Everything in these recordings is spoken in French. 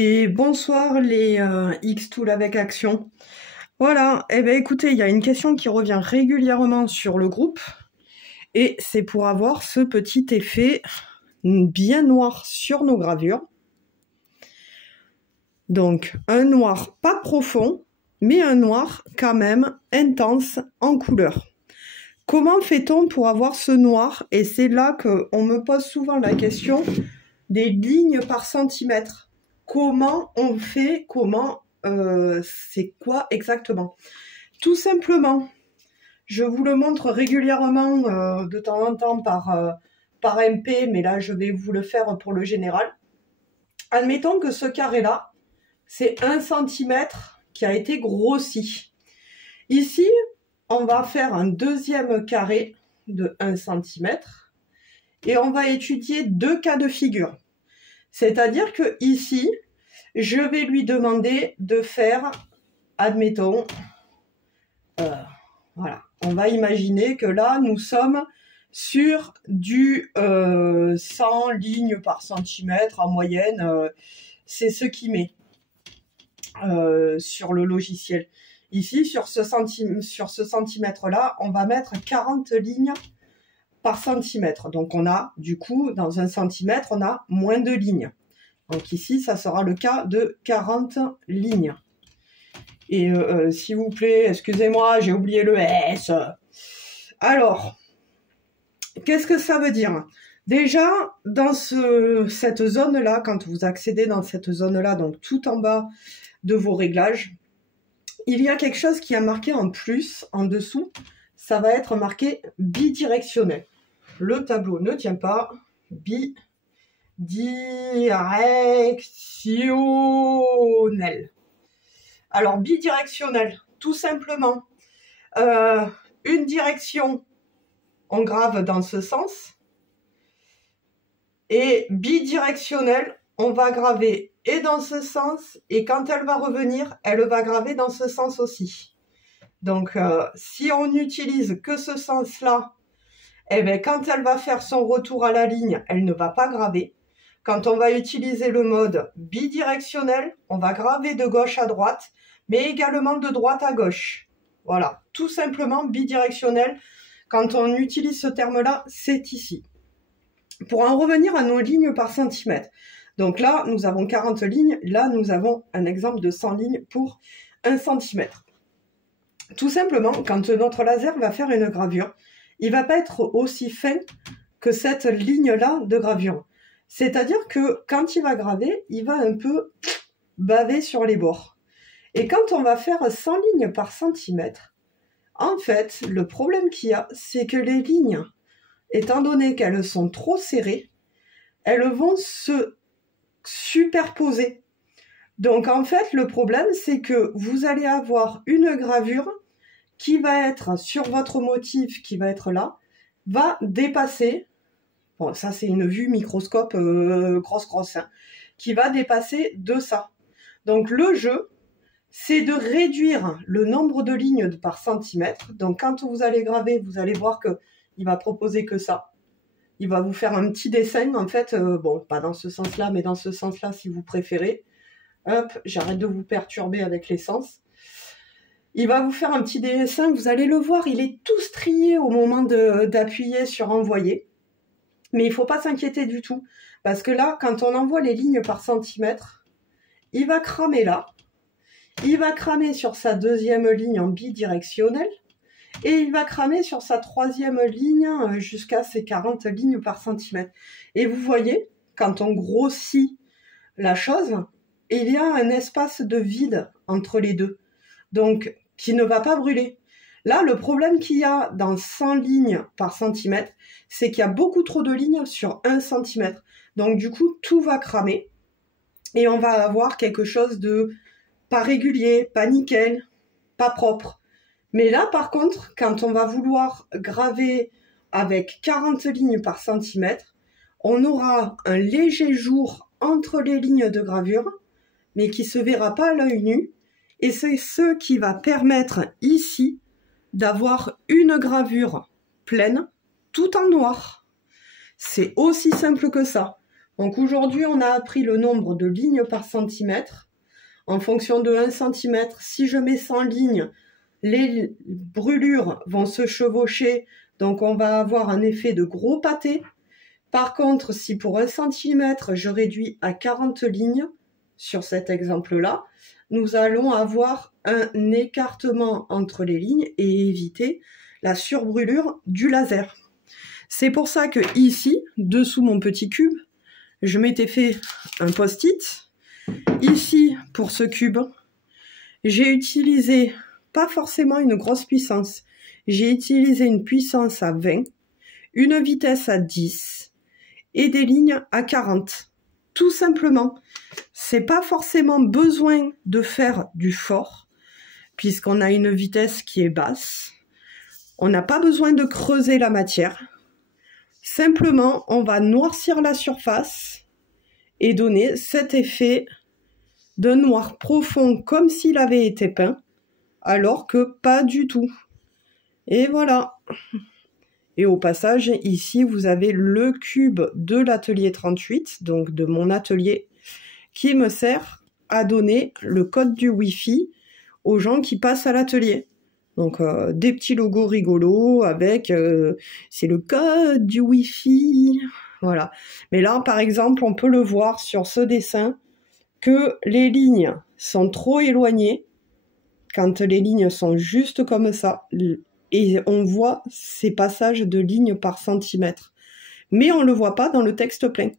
Et bonsoir les X-Tool avec Action. Voilà, eh bien écoutez, il y a une question qui revient régulièrement sur le groupe, et c'est pour avoir ce petit effet bien noir sur nos gravures. Donc un noir pas profond, mais un noir quand même intense en couleur. Comment fait-on pour avoir ce noir? Et c'est là qu'on me pose souvent la question des lignes par centimètre. Comment on fait? C'est quoi exactement? Tout simplement, je vous le montre régulièrement de temps en temps par MP, mais là je vais vous le faire pour le général. Admettons que ce carré-là, c'est 1 cm qui a été grossi. Ici, on va faire un deuxième carré de 1 cm et on va étudier deux cas de figure. C'est-à-dire que ici, je vais lui demander de faire, admettons, voilà, on va imaginer que là, nous sommes sur du 100 lignes par centimètre en moyenne, c'est ce qui met sur le logiciel. Ici, sur ce centimètre-là, on va mettre 40 lignes par centimètre. Donc, on a, du coup, dans 1 centimètre, on a moins de lignes. Donc ici, ça sera le cas de 40 lignes. Et s'il vous plaît, excusez-moi, j'ai oublié le S. Alors, qu'est-ce que ça veut dire? Déjà, dans cette zone-là, quand vous accédez dans cette zone-là, donc tout en bas de vos réglages, il y a quelque chose qui est marqué en plus, en dessous. Ça va être marqué bidirectionnel. Le tableau ne tient pas. Bidirectionnel. Alors, bidirectionnel, tout simplement. Une direction, on grave dans ce sens. Et bidirectionnel, on va graver et dans ce sens. Et quand elle va revenir, elle va graver dans ce sens aussi. Donc, si on n'utilise que ce sens-là, eh bien, quand elle va faire son retour à la ligne, elle ne va pas graver. Quand on va utiliser le mode bidirectionnel, on va graver de gauche à droite, mais également de droite à gauche. Voilà, tout simplement bidirectionnel. Quand on utilise ce terme-là, c'est ici. Pour en revenir à nos lignes par centimètre. Donc là, nous avons 40 lignes. Là, nous avons un exemple de 100 lignes pour 1 cm. Tout simplement, quand notre laser va faire une gravure, il ne va pas être aussi fin que cette ligne-là de gravure. C'est-à-dire que quand il va graver, il va un peu baver sur les bords. Et quand on va faire 100 lignes par centimètre, en fait, le problème qu'il y a, c'est que les lignes, étant donné qu'elles sont trop serrées, elles vont se superposer. Donc en fait, le problème, c'est que vous allez avoir une gravure qui va être sur votre motif, qui va être là, va dépasser, bon ça c'est une vue microscope grosse, hein, qui va dépasser de ça. Donc le jeu, c'est de réduire le nombre de lignes par centimètre. Donc quand vous allez graver, vous allez voir qu'il va proposer que ça. Il va vous faire un petit dessin, en fait, bon, pas dans ce sens-là, mais dans ce sens-là si vous préférez. Hop, j'arrête de vous perturber avec les sens. Il va vous faire un petit dessin, vous allez le voir, il est tout strié au moment d'appuyer sur envoyer. Mais il ne faut pas s'inquiéter du tout, parce que là, quand on envoie les lignes par centimètre, il va cramer là. Il va cramer sur sa deuxième ligne en bidirectionnel, et il va cramer sur sa troisième ligne jusqu'à ses 40 lignes par centimètre. Et vous voyez, quand on grossit la chose, il y a un espace de vide entre les deux. Donc, qui ne va pas brûler. Là, le problème qu'il y a dans 100 lignes par centimètre, c'est qu'il y a beaucoup trop de lignes sur 1 cm. Donc, du coup, tout va cramer. Et on va avoir quelque chose de pas régulier, pas nickel, pas propre. Mais là, par contre, quand on va vouloir graver avec 40 lignes par centimètre, on aura un léger jour entre les lignes de gravure, mais qui ne se verra pas à l'œil nu. Et c'est ce qui va permettre ici d'avoir une gravure pleine, tout en noir. C'est aussi simple que ça. Donc aujourd'hui, on a appris le nombre de lignes par centimètre. En fonction de 1 cm, si je mets 100 lignes, les brûlures vont se chevaucher, donc on va avoir un effet de gros pâté. Par contre, si pour 1 cm, je réduis à 40 lignes, sur cet exemple-là, nous allons avoir un écartement entre les lignes et éviter la surbrûlure du laser. C'est pour ça que ici, dessous mon petit cube, je m'étais fait un post-it. Ici, pour ce cube, j'ai utilisé pas forcément une grosse puissance. J'ai utilisé une puissance à 20, une vitesse à 10 et des lignes à 40. Tout simplement. C'est pas forcément besoin de faire du fort, puisqu'on a une vitesse qui est basse. On n'a pas besoin de creuser la matière. Simplement, on va noircir la surface et donner cet effet de noir profond comme s'il avait été peint, alors que pas du tout. Et voilà. Et au passage, ici, vous avez le cube de l'atelier 38, donc de mon atelier, qui me sert à donner le code du Wi-Fi aux gens qui passent à l'atelier. Donc, des petits logos rigolos avec c'est le code du Wi-Fi. Voilà. Mais là, par exemple, on peut le voir sur ce dessin que les lignes sont trop éloignées. Quand les lignes sont juste comme ça, et on voit ces passages de lignes par centimètre. Mais on ne le voit pas dans le texte plein.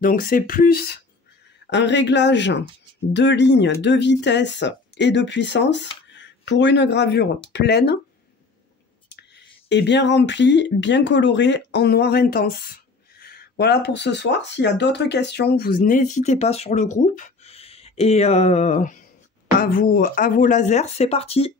Donc, c'est plus un réglage de lignes, de vitesse et de puissance pour une gravure pleine et bien remplie, bien colorée en noir intense. Voilà pour ce soir. S'il y a d'autres questions, vous n'hésitez pas sur le groupe. Et à vos lasers, c'est parti!